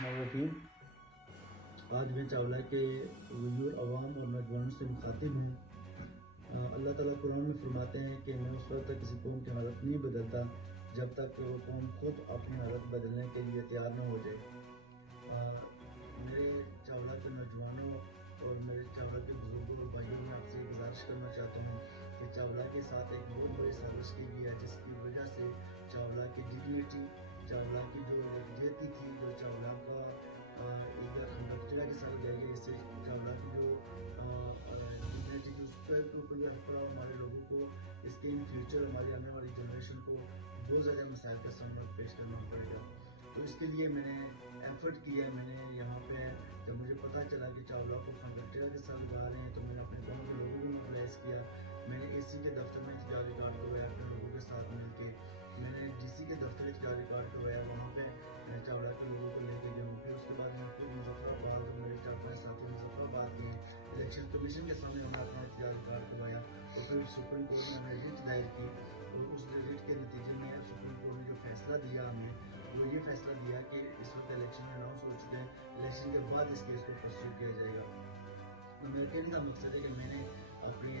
الرحیم۔ آج میں چاولہ کے غیور عوام اور نوجوانوں سے مخاطب ہوں۔ اللہ تعالیٰ قرآن میں فرماتے ہیں کہ میں اس وقت تک کسی قوم کی حالت نہیں بدلتا جب تک کہ وہ قوم خود اپنی حالت بدلنے کے لیے تیار نہ ہو جائے۔ میرے چاولہ کے نوجوانوں اور میرے چاولہ کے بزرگوں اور بھائیوں میں آپ سے گزارش کرنا چاہتا ہوں کہ چاولہ کے ساتھ ایک بہت بڑی سازش کی گئی ہے، جس کی وجہ سے چاولہ کی ڈگنیٹی، چاولہ کی جو یکجہتی تھی، جو چاولہ کا ایک انڈسٹری کے ساتھ گئی ہے، اس سے چاولہ کی جو ڈگنیٹی تھی اس پر بھی ہمارے لوگوں کو اس کے ان فیوچر ہماری آنے والی جنریشن کو بہت زیادہ مسائل کا سامنا پیش کرنا پڑے گا۔ تو اس کے لیے میں نے ایفرٹ کیا ہے۔ میں نے یہاں پہ جب مجھے پتہ چلا کہ چاولہ کو فنڈکٹر کے ساتھ لگا رہے ہیں تو میں نے اپنے گاؤں کے لوگوں کو موبلائز کیا۔ میں نے اے سی کے دفتر میں احتجاجی کارڈ کروایا اپنے لوگوں کے ساتھ مل کے۔ میں نے ڈی سی کے دفتر احتجاجی کارڈ کروایا، وہاں پہ میں چاولہ کے لوگوں کو لے کے گیا ہوں۔ پھر اس کے بعد میں خود مظفر آباد، میرے 4-5 ساتھی مظفر آباد گئے، الیکشن کمیشن کے سامنے ہم نے اپنا احتجاجی کارڈ کروایا، اور پھر سپریم کورٹ میں ہم نے ریٹ دائر کی، اور اس ریٹ کے نتیجے میں سپریم کورٹ نے جو فیصلہ دیا ہمیں، وہ یہ فیصلہ دیا کہ اس وقت الیکشن اناؤنس ہو چکے ہیں، الیکشن کے بعد اس کیس کو پرسیو کیا جائے گا۔ میرے کہنے کا مقصد ہے کہ میں نے اپنی اے